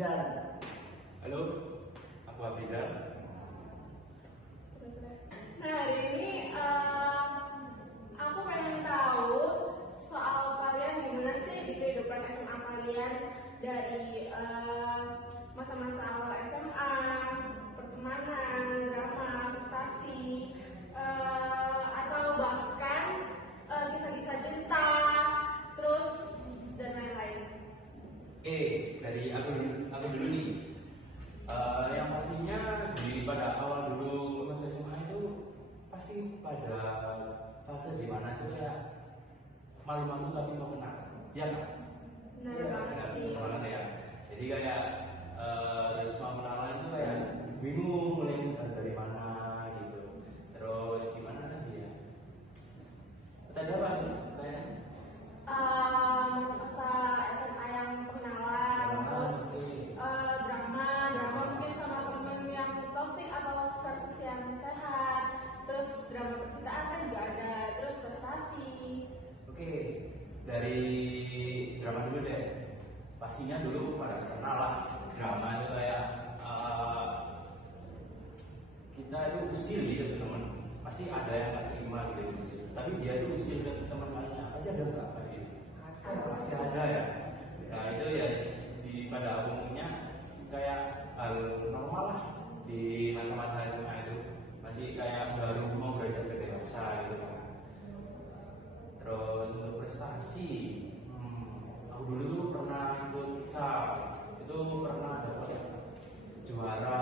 Rizal. Halo, aku Afrizal. Nah, hari ini aku pengen tahu soal kalian gimana sih di kehidupan SMA kalian dari masa-masa awal SMA, pertemanan, drama, prestasi, atau bahkan kisah-kisah cinta, terus dan lain-lain. Dari aku dulu nih. Yang pastinya pada awal dulu masuk SMA itu pasti pada fase di mana itu ya malu-malu tapi mau kenal, ya kan? Benar banget sih. Kenalan ya. Jadi kayak terus mau kenalan itu kayak bingung mulai bahas dari mana gitu. Terus gimana lagi ya? Tadi apa nih? Tanya? Masa-masa SMA yang pengenalan, terus drama mungkin sama temen yang toxic atau versus yang sehat, terus drama percintaan kan juga ada, terus prestasi. Oke, dari drama dulu deh. Pastinya dulu pada kenal lah. Drama itu kayak kita itu usil gitu teman. Pasti ada yang nggak terima gitu usil. Tapi dia itu usil ke teman lainnya. Pasti ada nggak kayak gitu? Pasti ada ya. Nah itu ya pada umumnya kayak hal normal lah di masa-masa SMA itu. Masih kayak baru mau beranjak ke dewasa gitu kan. Terus untuk prestasi, aku dulu pernah ikut futsal, itu pernah dapat juara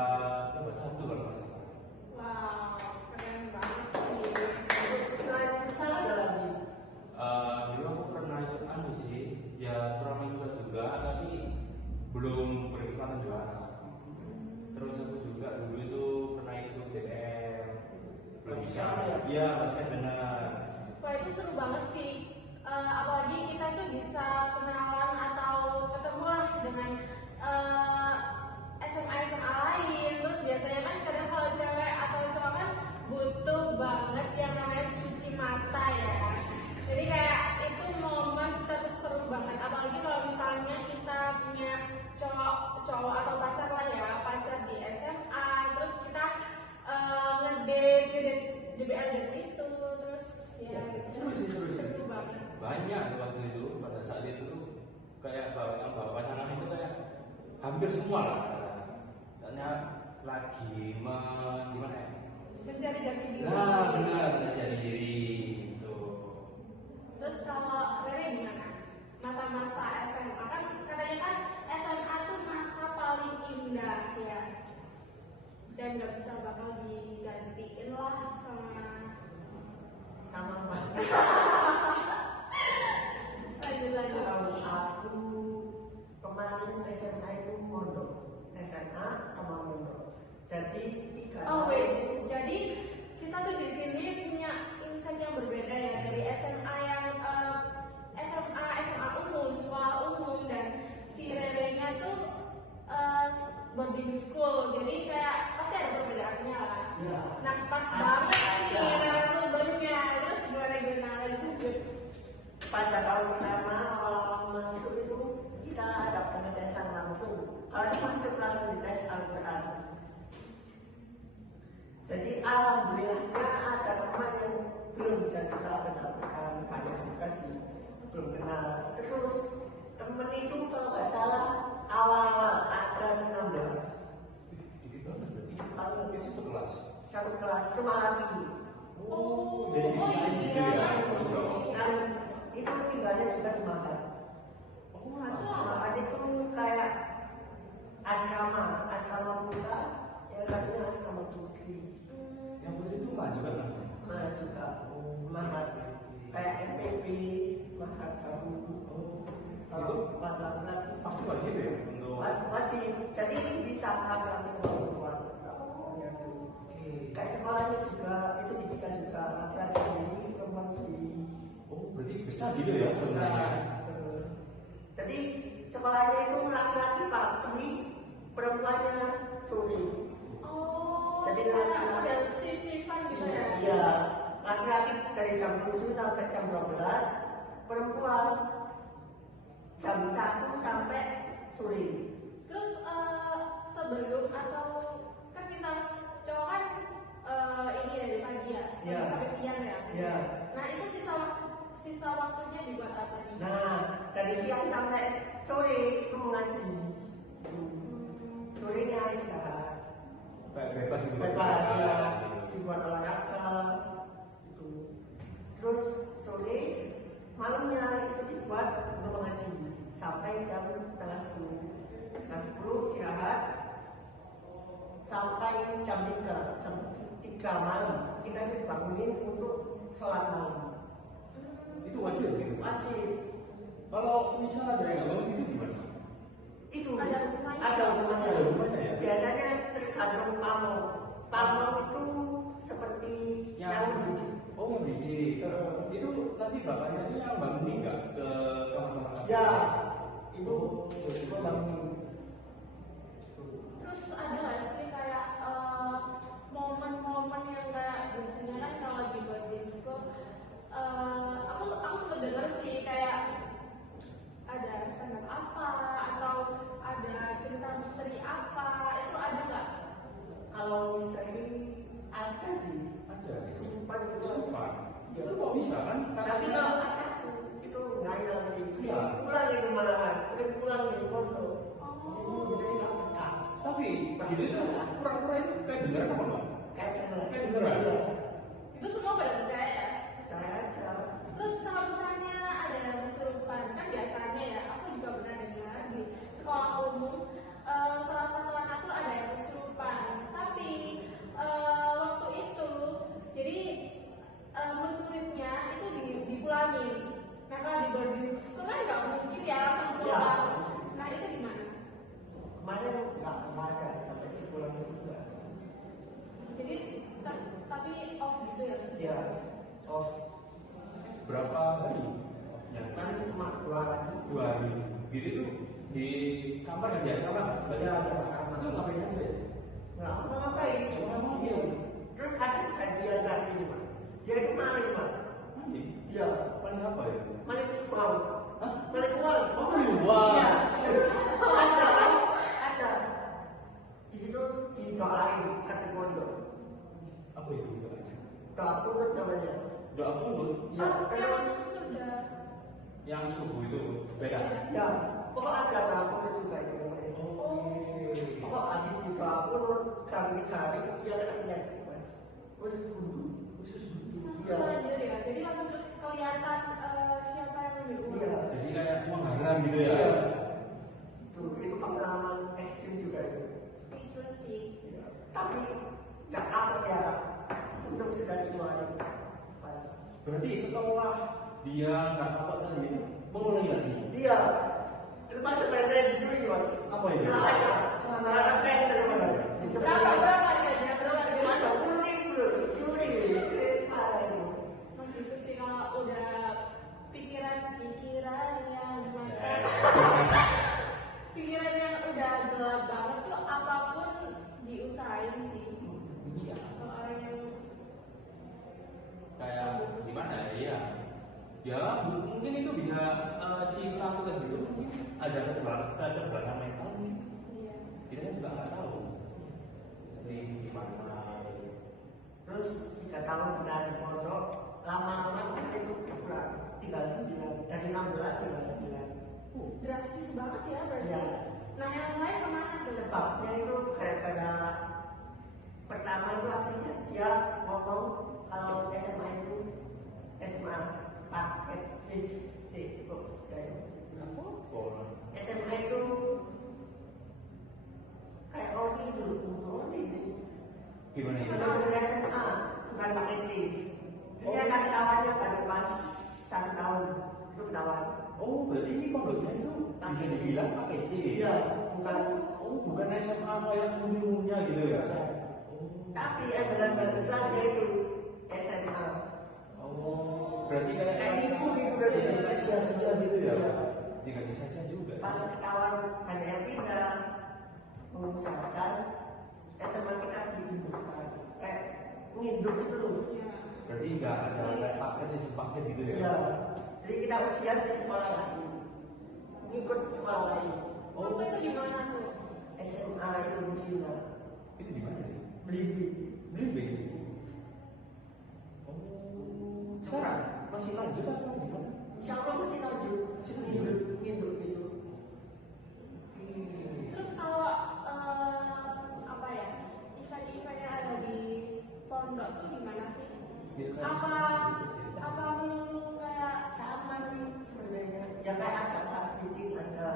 nomor 1 kalau nggak salah. Wow, keren banget sih. Selain futsal ada lagi. Dulu aku pernah ikut anu sih, ya turnamen futsal juga, tapi belum berkesempatan juara. Terus aku juga dulu itu pernah ikut DPR, belum bisa. Iya, basket benar. Wah, itu seru banget sih. Apalagi kita tuh bisa kenalan atau ketemu lah dengan SMA lain. Terus biasanya kan kadang kalau cewek atau cowok kan butuh banget yang namanya cuci mata ya. Jadi kayak itu momen seru banget. Apalagi kalau misalnya kita punya cowok atau pacar lah ya, pacar di SMA. Terus kita ngedate DBL itu, terus ya Seru sih. seru banget. Banyak waktu itu pada saat itu kayak bawa pasangan itu kayak hampir semua lah. Soalnya lagi gimana ya? Mencari jati diri. Nah benar, mencari diri gitu. Terus kalau Rere gimana? Masa-masa SMA kan katanya kan SMA tuh masa paling indah ya, dan nggak bisa bakal digantiin lah sama Sama apa? lanjut. Kalau aku kemarin SMA itu mondok, SMA sama mondok. Jadi 3 Oh wait, jadi kita tuh di sini punya insight yang berbeda ya, dari SMA yang SMA umum, sekolah umum, dan si Rere-nya tuh boarding school, jadi kayak pasti ada perbedaannya lah. Iya. Nah pas banget nih narasumbernya, terus gimana lanjut. Pada tahun pertama awal masuk itu kita ada pengetesan langsung. Kalau masuk langsung dites Al-Quran. Jadi alhamdulillahnya ada teman yang belum bisa juga baca Al-Quran, banyak juga sih belum kenal. Terus temen itu kalau nggak salah awal-awal ada 16. Dikit banget berarti. Lalu Itu satu kelas. satu kelas cuma lagi. Jadi bisa gitu ya. Dan itu tinggalnya juga di Mahat. Mahat itu kayak asrama muda, yang satunya asrama putri. Yang putri itu mana juga kan? Mana juga Mahat, kayak MPP, Mahat kamu. Kalau mata lagi Pasti wajib ya untuk. wajib. Jadi bisa laki-laki sama perempuan. Kayak sekolahnya juga itu bisa juga laki-laki sendiri, perempuan sendiri. Oh berarti besar gitu ya sebenarnya. Jadi sekolahnya itu laki-laki pagi, perempuannya sore. Oh, Jadi karena laki-laki- ada sisifan gitu ya. Iya, laki-laki dari jam 7 sampai jam 12, perempuan jam 1 sampai sore. Terus sebelum atau kan misal cowok kan ini dari pagi ya, Iya. sampai siang ya. Iya. Nah itu sisa waktunya dibuat apa nih? Nah, dari siang sampai sore itu mengaji. Sorenya istirahat. Kayak bebas gitu. Bebas ya, dibuat olahraga gitu. Terus sore malamnya itu dibuat untuk mengaji sampai jam setengah 10. Setengah 10 istirahat sampai jam 3 malam kita dibangunin untuk sholat malam. Itu wajib gitu. Wajib. Kalau semisal ada yang nggak bangun itu gimana? Itu Ada hubungannya. ada hubungannya. Ada hubungannya ya? Biasanya tergantung pamong. Pamong itu seperti yang dididik. Oh yang didik. Itu nanti bapaknya itu yang bangunin nggak ke kamar-kamar asli? Ya, itu bangunin. Terus ada nggak sih kayak momen-momen yang kayak biasanya kan kalau lagi boarding school, aku sempet denger sih kayak ada stand up apa atau ada cerita misteri apa, itu ada nggak? Kalau misteri ada sih. Ada. Kesurupan itu. Kesurupan. Iya. Itu kok bisa kan? Tapi kalau ada itu ngayal sih. Iya. Pulang itu malahan, pulang di pondok. Oh, Jadi nggak betah. Tapi gitu itu pura-pura itu kayak beneran apa enggak? Kayak Kayak beneran? Iya. itu semua pada percaya ya? Percaya aja. Terus kalau misalnya ada yang kesurupan, kan biasanya ya, aku juga pernah dengar di sekolah umum, salah satu anak tuh ada yang kesurupan. Tapi waktu itu, jadi murid-muridnya itu dipulangin. Nah kalau di boarding school kan nggak mungkin ya langsung pulang. Nah itu gimana? Kemarin nggak ada sampai di pulang itu nggak ada. Jadi tapi off gitu ya? Ya, off. Berapa hari? Yang Kan cuma 2 hari. 2 hari. Gitu tuh di kamar yang biasa lah. Iya, biasa kamar. Itu ngapain aja ya? Nggak ngapain. Iya. Terus ada kejadian saat ini, Pak. Dia itu maling, Pak. Mandi? Iya. Paling apa ya? Maling uang. Hah? Maling uang. Oh, maling uang. Iya. Terus ada. Di situ didoain satu pondok. Apa itu doanya? Doa kunut namanya. Doa kunut Iya. Oh, Terus sudah. yang subuh itu beda. ya, pokok ada doa kunut juga itu namanya. Oke. Pokok habis di doa kunut kami cari dia kena penyakit, Mas. Khusus bundu. Khusus gitu. Langsung Iya. lanjut ya, jadi langsung kelihatan siapa yang ambil uang. Iya. Jadi kayak uang haram gitu ya. Iya. Itu pengalaman ekstrim juga itu. Speechless sih. Iya. Tapi nggak apa ya, untung sudah dikeluarin pas. Berarti setelah dia nggak kapok tadi itu mengulangi lagi. Iya. Terpaksa saya dicuri, Mas. Apa itu? Celana. Celana keren dari mana? Berapa harganya? Berapa Cuma harganya? 20.000 loh, dicuri. Terus salah itu. Emang gitu sih kalau udah pikiran yang mata, pikiran yang udah gelap banget tuh apapun diusahain sih. Iya. Kalau orang yang Kayak gimana ya? Ya mungkin itu bisa si pelaku tadi itu mungkin ada keterbelakangan mental mungkin. iya. Kita kan juga nggak tahu di mana. Terus 3 tahun dari pondok, lama-lama itu berkurang, tinggal 9. Dari 16 tinggal 9. Drastis banget ya berarti. Iya. Nah yang lain kemana tuh? Sebabnya itu gara-gara pertama itu aslinya dia ngomong kalau SMA itu SMA paket kok saya SMA itu kayak Ori dulu, butuh Ori sih. Gimana itu? Benar-benar SMA, bukan paket C. Dia kan ketahuannya baru pas 1 tahun itu ketahuan. Oh berarti ini pondoknya itu bisa dibilang pakai C. Iya, bukan. Oh bukan SMA kayak umumnya gitu ya? Tapi yang benar-benar dia itu SMA. Oh berarti kayak Kayak ibu gitu berarti. kayak sia-sia gitu ya? Iya. Tidak sia-sia juga. Pas ketahuan kan yang pindah mengusahakan SMA kita dibuka kayak nginduk itu loh. Iya. Berarti nggak ada kayak paket sistem paket gitu ya? Iya. Jadi kita ujian di sekolah lain, ngikut sekolah lain. Waktu itu gimana tuh? SMA Ilmu Sinar Itu di mana? Blimbing. Blimbing. Oh, sekarang masih lanjut apa gimana? Insya Allah masih lanjut, Masih lanjut. nginduk gitu. Terus kalau apa ya, event-event yang ada di pondok tuh gimana sih? Ya, kayak Apa melulu kayak Sama sih sebenarnya. Ya kayak ada kelas bikin, ada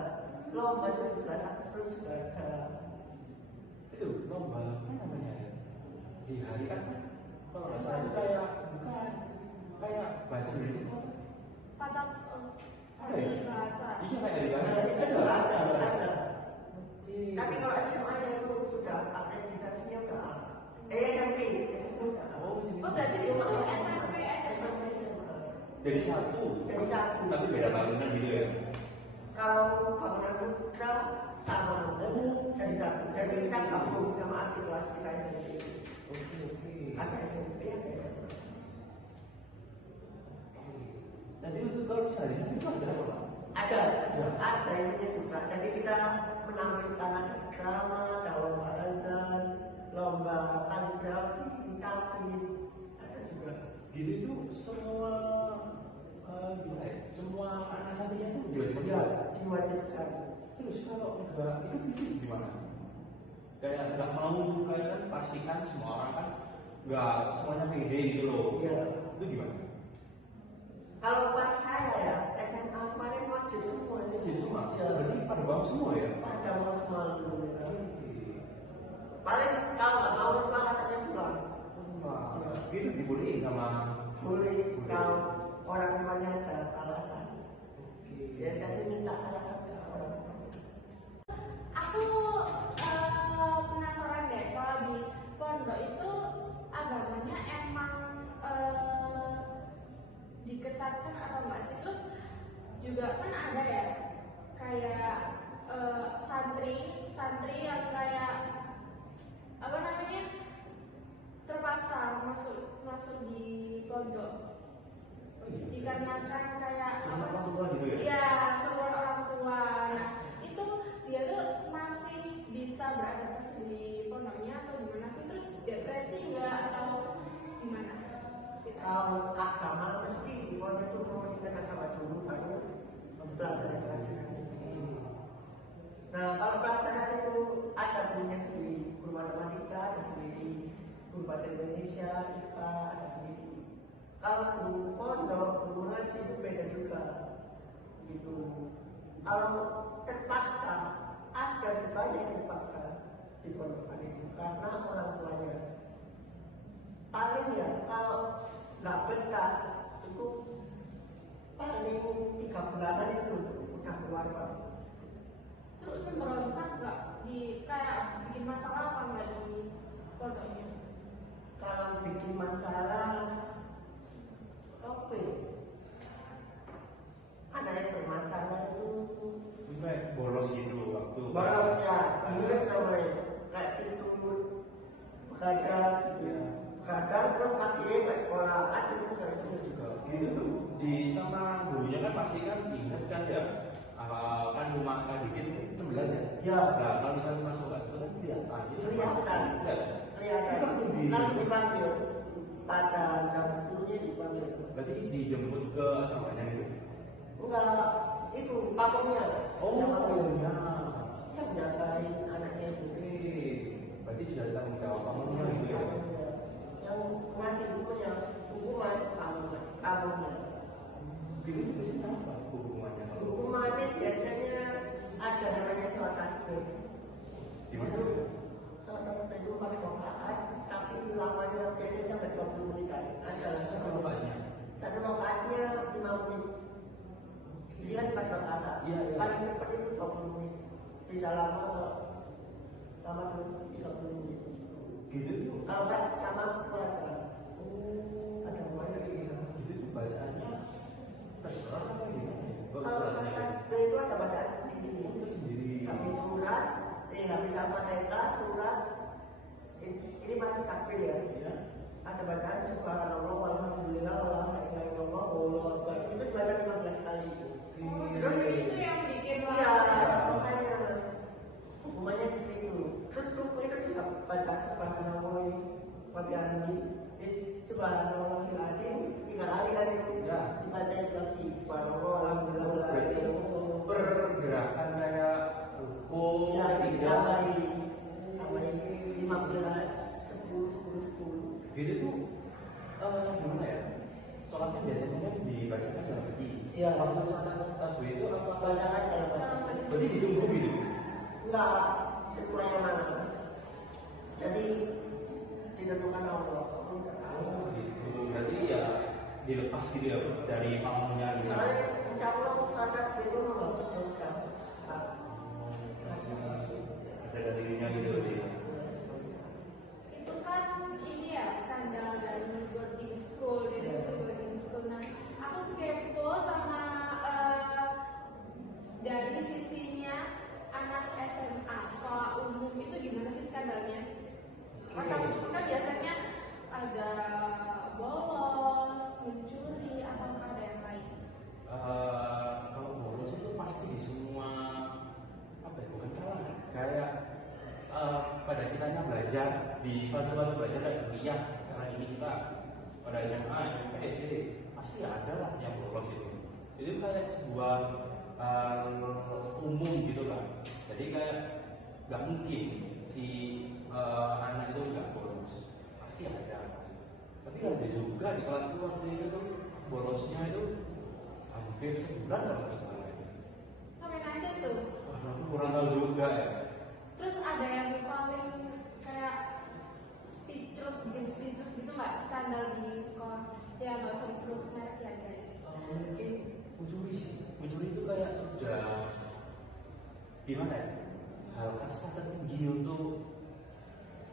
lomba 17 Agustus juga ada. itu lomba apa namanya ya? Di hari apa? Kalau nggak salah itu kayak bukan kayak bahasa Indonesia apa? patah Ada ya? dari bahasa. Iya kayak dari bahasa. Nah, itu juga ada. Oke. Tapi kalau SMA nya itu sudah akademisasinya udah A. SMP udah A. Oh, sini. Oh berarti di situ SMP, SMP, SMA. SMA. Jadi satu. Jadi satu. Tapi beda bangunan gitu ya. Kalau bangunan putra sama jadi satu. Jadi kita gabung sama adik kelas kita SMP. Oke. Ada SMP, ada SMA. Tadi itu kalau misalnya di sana itu ada apa? Ada ininya juga. Jadi kita menampilkan drama, ada lomba azan, lomba kaligrafi, tafsir, ada juga. Gitu itu semua gimana ya? Semua anak santrinya itu diwajibkan. Iya, diwajibkan. Terus kalau enggak ikut itu gimana? Kayak enggak mau kayak kan pastikan semua orang kan enggak semuanya pede gitu loh. Iya. Itu gimana? Kalau pas saya ya, SMA kemarin wajib semua. Jadi semua. Iya. Berarti pada mau semua ya? Pada mau semua mereka. Paling kalau nggak mau itu alasannya pulang. Wah, itu dibolehin sama. Boleh kalau orang tuanya ada alasan. Oke. Biasanya minta alasan ke orang. Aku penasaran deh kalau di pondok itu agamanya emang diketatkan atau enggak sih? Terus juga kan ada ya kayak santri yang kayak apa namanya terpaksa masuk di pondok Oh, iya. dikarenakan kayak Sama orang tua gitu ya? Iya, seruan orang tua. Nah, itu dia tuh masih bisa beradaptasi di pondoknya atau gimana sih? Terus depresi enggak atau gimana? Kalau agama mesti di pondok itu mementingkan agama dulu baru pelajaran. Nah kalau pelajaran itu ada gurunya sendiri, guru matematika ada sendiri, guru bahasa Indonesia, IPA ada sendiri. Kalau guru pondok, guru ngaji itu beda juga, gitu. Kalau terpaksa, ada banyak yang terpaksa di pondokan itu karena orang tuanya. Paling ya kalau nggak betah itu paling 3 bulanan itu udah keluar Pak. Terus pemberontak nggak di kayak bikin masalah apa nggak di pondoknya? Kalau bikin masalah apa ya? Ada yang bermasalah itu Itu kayak bolos gitu waktu. bolos ya, bolos namanya kayak itu begadang gitu ya. Begadang terus pakai ke sekolah ada juga itu juga. Gitu tuh di sama gurunya kan pasti kan ingat kan ya kan rumah kan dikit 16 ya. Ya. Nah kalau misalnya masuk kan itu kan kelihatan. Kelihatan. Itu langsung di. Langsung dipanggil pada jam 10-nya dipanggil. Berarti dijemput ke asrama-nya gitu. Enggak, itu pakemnya. Oh, pakemnya. ya. Yang jagain anaknya itu. Oke. Berarti sudah ada tanggung jawab kamu gitu ya. Yang ngasih hukuman pakemnya. Gitu juga sih apa hukumannya? Hukumannya biasanya ada namanya sholat tasbih. Di mana? Sholat tasbih itu 4 rakaat, tapi lamanya biasanya sampai 20 menitan. Ada Satu rakaatnya. Satu rakaatnya 5 menit. Jadi kan 4 rakaat. Iya, iya. Paling cepat itu 20 menit. Bisa lama 30 menit. Gitu tuh. Kalau kan sama puasa. Ada banyak sih. Gitu tuh bacaannya terserah apa gimana ya? Kalau sholat tasbih itu ada bacaan sendiri. Itu sendiri. Habis surat, habis Al-Fatihah, surat, ini masih takbir ya. Ya. Ada bacaan subhanallah walhamdulillah wala ilaha illallah wallahu akbar. Itu dibaca 15 kali itu. Terus itu yang bikin Iya, makanya hukumannya seperti subhanallah lagi 3 kali kan itu Ya. dibacain lagi subhanallah alhamdulillah Berarti pergerakan kayak ruko ya tiga tambahin 15 10 gitu tuh gimana ya? Sholatnya biasanya kan dibacakan dalam hati. Iya. Waktu sholat tasbih itu apa? bacaan dalam hati. Berarti ditunggu gitu. Enggak sesuai yang mana. Jadi ditentukan Allah. Oh gitu. Berarti ya dilepas gitu ya dari pamongnya gitu. Soalnya insya Allah sholat itu bagus dosa. Ada dirinya gitu berarti. Itu kan ini ya skandal dari boarding school, dari sisi boarding school. Nah, aku kepo sama dari sisinya anak SMA, sekolah umum itu gimana sih skandalnya? Kan biasanya ada bolos, mencuri, atau ada yang lain? Kalau bolos itu pasti di semua apa ya, bukan kalangan kayak pada kitanya belajar di fase-fase belajar kayak kuliah sekarang ini kita pada SMA, SMP, SD pasti ada lah yang bolos itu kayak sebuah umum gitu lah. Jadi kayak nggak mungkin si anak itu nggak bolos, pasti ada. Tapi ada juga di kelas waktu itu bolosnya itu hampir sebulan kalau nggak salah itu. Ngapain aja tuh? Wah, aku kurang tahu juga ya. Terus ada yang paling kayak bikin speechless gitu nggak skandal di sekolah? Ya nggak usah disebut merek ya guys. Mungkin mencuri sih. Mencuri itu kayak sudah gimana ya? Hal kasta tertinggi untuk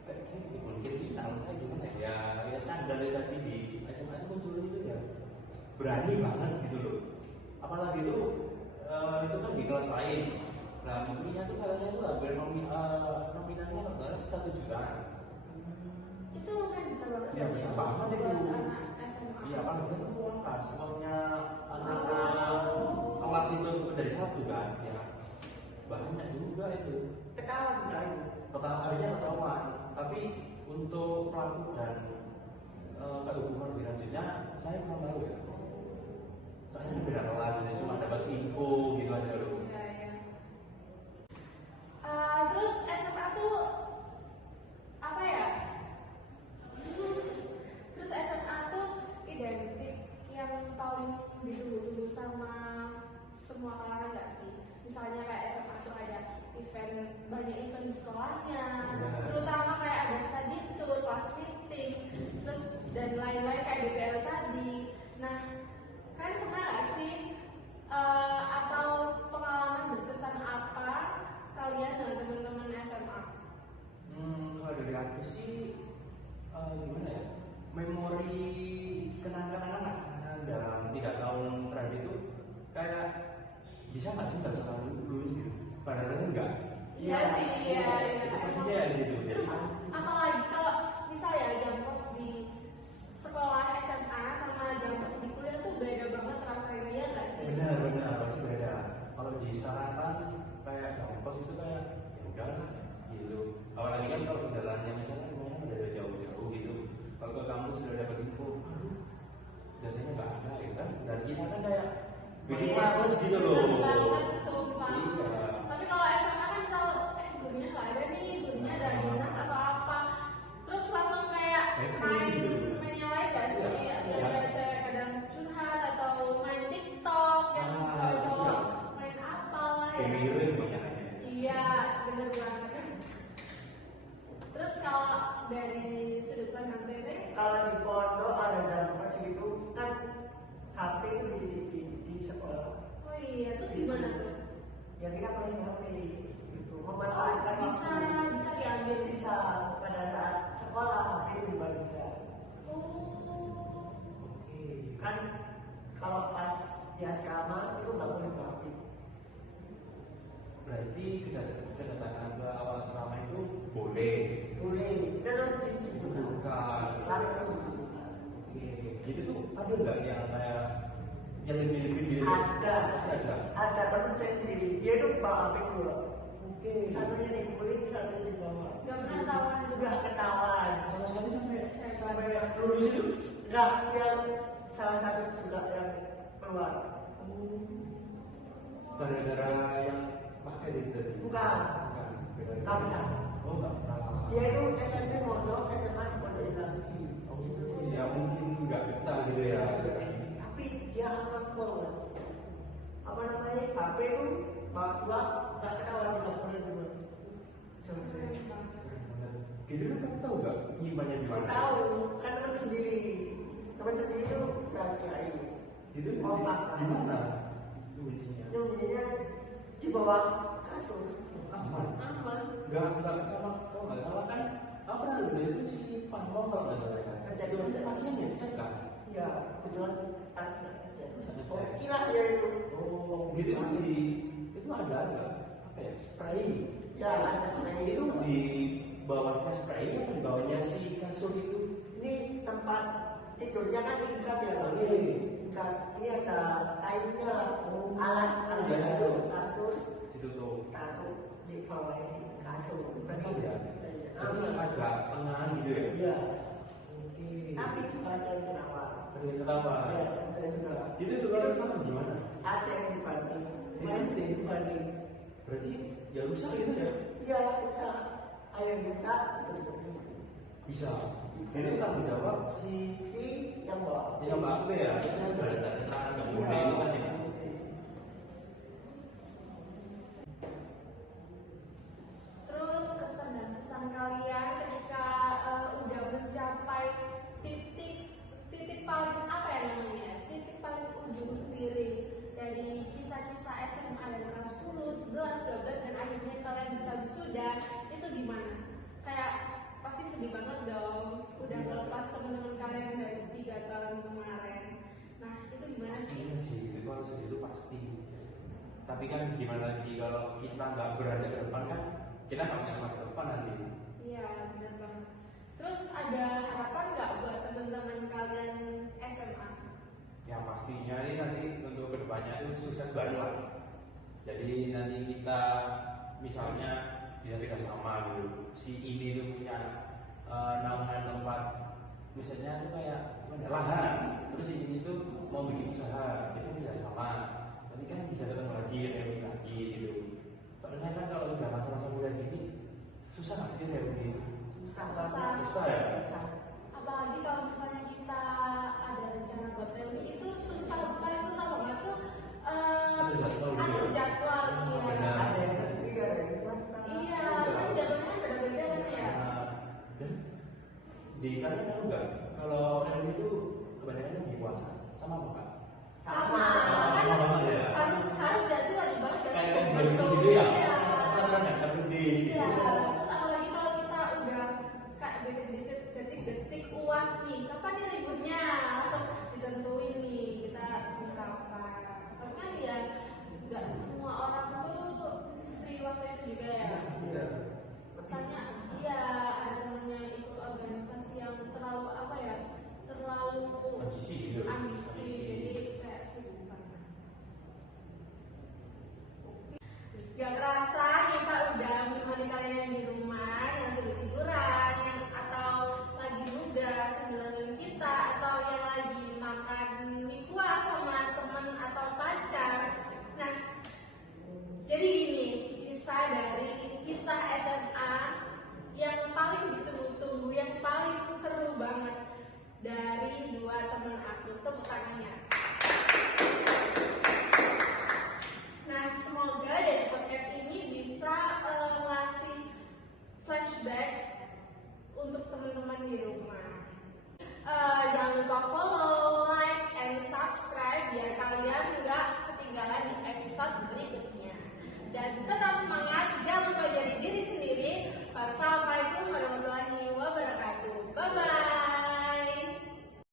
kayak gini, mungkin kita kayak gimana ya? Ya skandal tadi di SMA itu mencuri itu ya berani banget gitu loh. Apalagi itu kan di kelas lain. Nah, mencurinya itu katanya itu hampir nominalnya adalah 1 juta. Itu kan bisa banget. Ya, bisa banget itu. Buat anak SMA. Iya, apalagi itu kan sekolahnya anak kelas itu dari 1 kan, ya banyak juga itu. Ketahuan kan? Pertama kalinya ketahuan, tapi untuk pelaku dan kehukuman lebih lanjutnya saya kurang tahu ya. Soalnya beda kelas, jadi cuma dapat info gitu aja loh. Iya, iya. Terus SMA tuh apa ya? Terus SMA tuh identik yang paling ditunggu-tunggu sama semua kalangan nggak sih? Misalnya kayak SMA tuh ada event, banyak event di sekolahnya, terutama kayak ada study tour, class meeting, terus dan lain-lain kayak DPL tadi. Nah, kalian pernah nggak sih atau pengalaman berkesan apa kalian dengan teman-teman SMA? Kalau dari aku sih gimana ya? Memori kenangan-kenangan dalam 3 tahun terakhir itu kayak bisa nggak sih nggak sama lulus gitu? Padahal kan enggak. Iya sih, iya. Itu pastinya ya gitu. Terus apalagi kalau misalnya jam kos di sekolah SMA sama jam kos di kuliah tuh beda banget rasanya, ya nggak sih? Benar pasti beda. Kalau di sekarang kan kayak jam kos itu kayak ya udahlah gitu. Apalagi kan kalau jalannya misalnya rumahnya udah jauh-jauh gitu. Kalau ke kampus sudah dapat info, aduh biasanya nggak ada ya kan. Dan kita kan kayak bikin males gitu loh. Sangat sumpah. Iya. Tapi kalau SMA kan kalau gurunya nggak ada nih, gurunya ada dinas atau apa, terus langsung kayak main yang lain gak sih? Iya. Ada cewek kadang curhat atau main TikTok, yang cowok-cowok main apa lah ya. Pemirin banyaknya. Iya, bener banget. Terus kalau dari sudut pandang Rere, Kalau di pondok ada jam kos itu kan HP itu di sekolah. oh iya, terus gimana tuh? Ya kita paling HP gitu. Memanfaatkan Bisa diambil. bisa pada saat sekolah HP itu dibagikan. Oh. Oke. Kan kalau pas di asrama itu nggak boleh HP. Berarti kedatangan ke awal asrama itu boleh. Boleh. Terus dibuka Bukan. langsung. Oke. Gitu tuh ada nggak yang kayak yang lebih gitu? Ada. Masih ada. Ada teman saya sendiri. Dia itu bawa HP dua. Oke. Satunya dikulit, satunya dibawa. Gak pernah ketahuan juga. Udah ketahuan. Sama sekali sampai lulus itu. Enggak, yang salah satu juga yang keluar. Gara-gara yang pakai itu tadi. Bukan. Gara-gara. Karena Oh enggak pernah. dia itu SMP mondok, SMA di pondok lagi. Oh ya mungkin nggak betah gitu ya. Tapi dia anak polos. Apa namanya? HP itu bawa keluar, nggak ketahuan di dapur itu mas. Gitu kan tahu nggak nyimpannya di mana? Tahu, kan teman sendiri. Teman sendiri itu rahasiain. Gitu Kompak. di mana? Ininya. Nyembunyinya di bawah kasur. Aman. Aman. Nggak sama. Oh nggak salah kan? Apa dulu itu si Pangpong kalau nggak salah kan? Ngecek. Itu pasien ya cek kan? Ya, kebetulan tasnya aja. Bisa ngecek. Oh, kira dia itu. Oh gitu di itu ada nggak? Apa ya spray? Ya, ada spray. Itu di bawahnya spray atau di bawahnya si kasur itu? Ini tempat tidurnya kan ikat ya, Bang. Oke. Ikat. Ini ada kainnya lah. Alas, Ya, itu kasur. Ditutup. Taruh di bawah kasur. Oh, ya. Tapi Aman. agak tengah gitu ya? Iya. Oke. Tapi juga ada yang kenapa? Ada yang ketawa. Ya, saya juga. Itu kalau makan gimana? Ada yang dibanding. Dibanding. Berarti ya rusak gitu ya? Iya, bisa. Ayam bisa. Bisa. Itu tanggung jawab si Yang bawa. Mbak Ape ya? Itu kan ada keterangan nggak boleh itu kan ya? Terus kesan dan pesan kalian ketika udah mencapai titik paling apa ya namanya? Titik paling ujung sendiri dari kisah-kisah SMA dan kelas 10, 11, 12 dan akhirnya kalian bisa wisuda, itu gimana? Kayak pasti sedih banget dong, udah ngelepas teman-teman kalian dari 3 tahun kemarin. Nah, itu gimana sih? Pastinya sih, itu kalau sedih itu pasti. Tapi kan gimana lagi kalau kita nggak beranjak ke depan kan, kita nggak punya masa depan nanti. Iya, benar banget. Terus ada harapan nggak buat teman-teman kalian SMA? Ya pastinya ini nanti untuk kedepannya itu sukses baru lah. Jadi nanti kita misalnya bisa kerjasama gitu. Si ini tuh punya naungan tempat, misalnya itu kayak gimana, lahan. Terus si ini tuh mau bikin usaha, jadi bisa sama. Nanti kan bisa ketemu lagi, reuni lagi gitu. Soalnya kan kalau udah masa-masa kuliah gini susah nggak sih reuni? Susah banget. Susah ya? Susah. Apalagi kalau misalnya kita ada rencana buat reuni itu susah